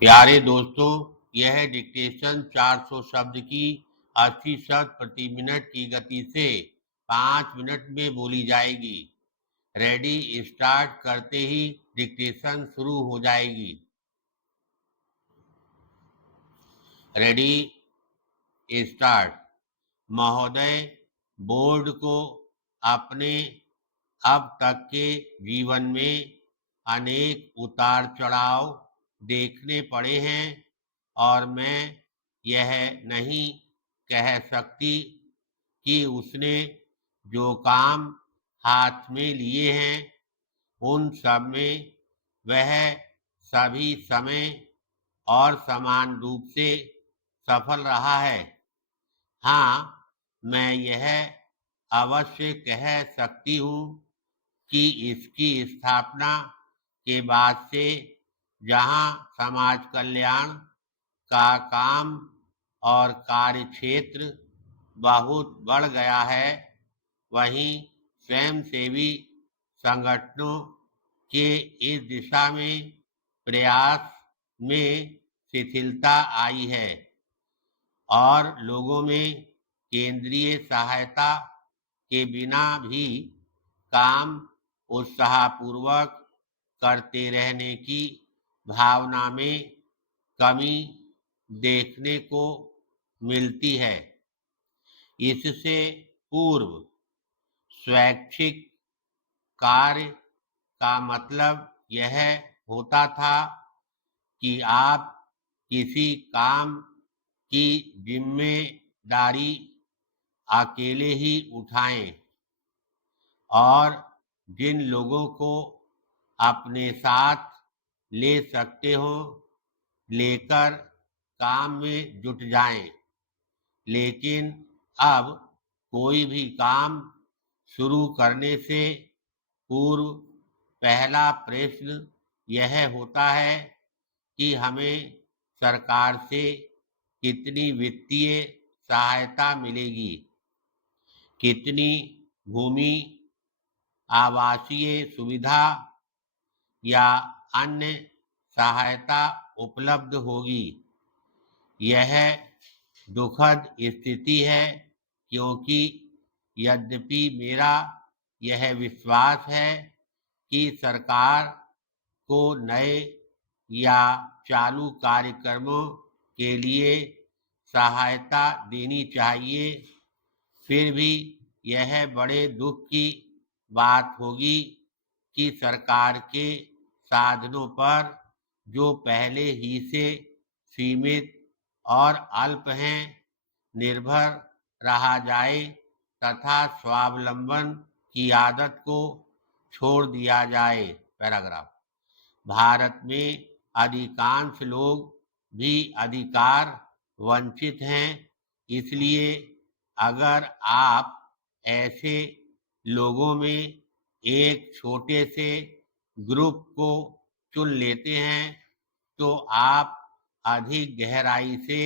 प्यारे दोस्तों, यह डिक्टेशन 400 शब्द की 80 शब्द प्रति मिनट की गति से 5 मिनट में बोली जाएगी। रेडी स्टार्ट करते ही डिक्टेशन शुरू हो जाएगी। Ready start. महोदय, बोर्ड को अपने अब तक के जीवन में अनेक उतार चढ़ाव देखने पड़े हैं और मैं यह नहीं कह सकती कि उसने जो काम हाथ में लिए हैं उन सब में वह सभी समय और समान रूप से सफल रहा है। हाँ, मैं यह अवश्य कह सकती हूँ कि इसकी स्थापना के बाद से जहाँ समाज कल्याण का काम और कार्यक्षेत्र बहुत बढ़ गया है, वहीं स्वयंसेवी संगठनों के इस दिशा में प्रयास में शिथिलता आई है और लोगों में केंद्रीय सहायता के बिना भी काम उत्साहपूर्वक करते रहने की भावना में कमी देखने को मिलती है। इससे पूर्व स्वैच्छिक कार्य का मतलब यह होता था कि आप किसी काम की जिम्मेदारी अकेले ही उठाएं और जिन लोगों को अपने साथ ले सकते हो लेकर काम में जुट जाएं। लेकिन अब कोई भी काम शुरू करने से पूर्व पहला प्रश्न यह होता है कि हमें सरकार से कितनी वित्तीय सहायता मिलेगी, कितनी भूमि, आवासीय सुविधा या अन्य सहायता उपलब्ध होगी। यह दुखद स्थिति है क्योंकि यद्यपि मेरा यह विश्वास है कि सरकार को नए या चालू कार्यक्रमों के लिए सहायता देनी चाहिए, फिर भी यह बड़े दुख की बात होगी कि सरकार के साधनों पर जो पहले ही से सीमित और अल्प हैं निर्भर रहा जाए तथा स्वावलंबन की आदत को छोड़ दिया जाए। पैराग्राफ। भारत में अधिकांश लोग भी अधिकार वंचित हैं, इसलिए अगर आप ऐसे लोगों में एक छोटे से ग्रुप को चुन लेते हैं तो आप अधिक गहराई से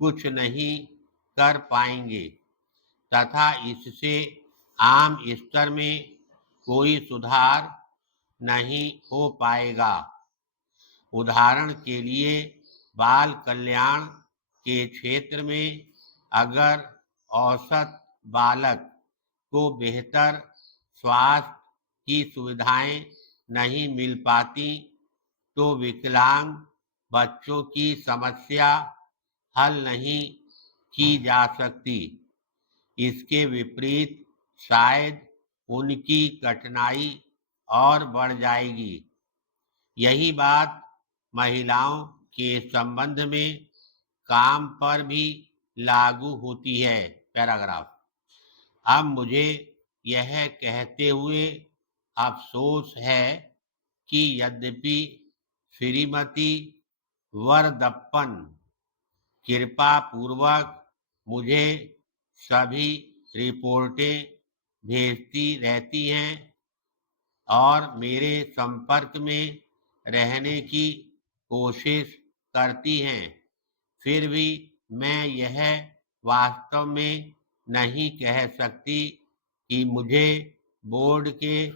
कुछ नहीं कर पाएंगे तथा इससे आम स्तर में कोई सुधार नहीं हो पाएगा। उदाहरण के लिए बाल कल्याण के क्षेत्र में अगर औसत बालक को बेहतर स्वास्थ्य की सुविधाएं नहीं मिल पाती तो विकलांग बच्चों की समस्या हल नहीं की जा सकती। इसके विपरीत शायद उनकी कठिनाई और बढ़ जाएगी। यही बात महिलाओं के संबंध में काम पर भी लागू होती है। पैराग्राफ। अब मुझे यह कहते हुए अफसोस है कि यद्यपि श्रीमती वरदप्पन कृपा पूर्वक मुझे सभी रिपोर्टें भेजती रहती हैं और मेरे संपर्क में रहने की कोशिश करती हैं, फिर भी मैं यह वास्तव में नहीं कह सकती कि मुझे बोर्ड के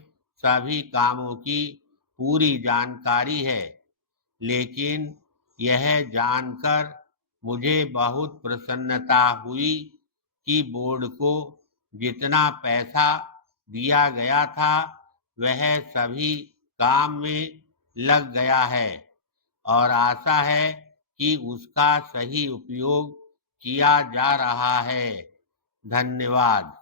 सभी कामों की पूरी जानकारी है। लेकिन यह जानकर मुझे बहुत प्रसन्नता हुई कि बोर्ड को जितना पैसा दिया गया था वह सभी काम में लग गया है और आशा है कि उसका सही उपयोग किया जा रहा है। धन्यवाद।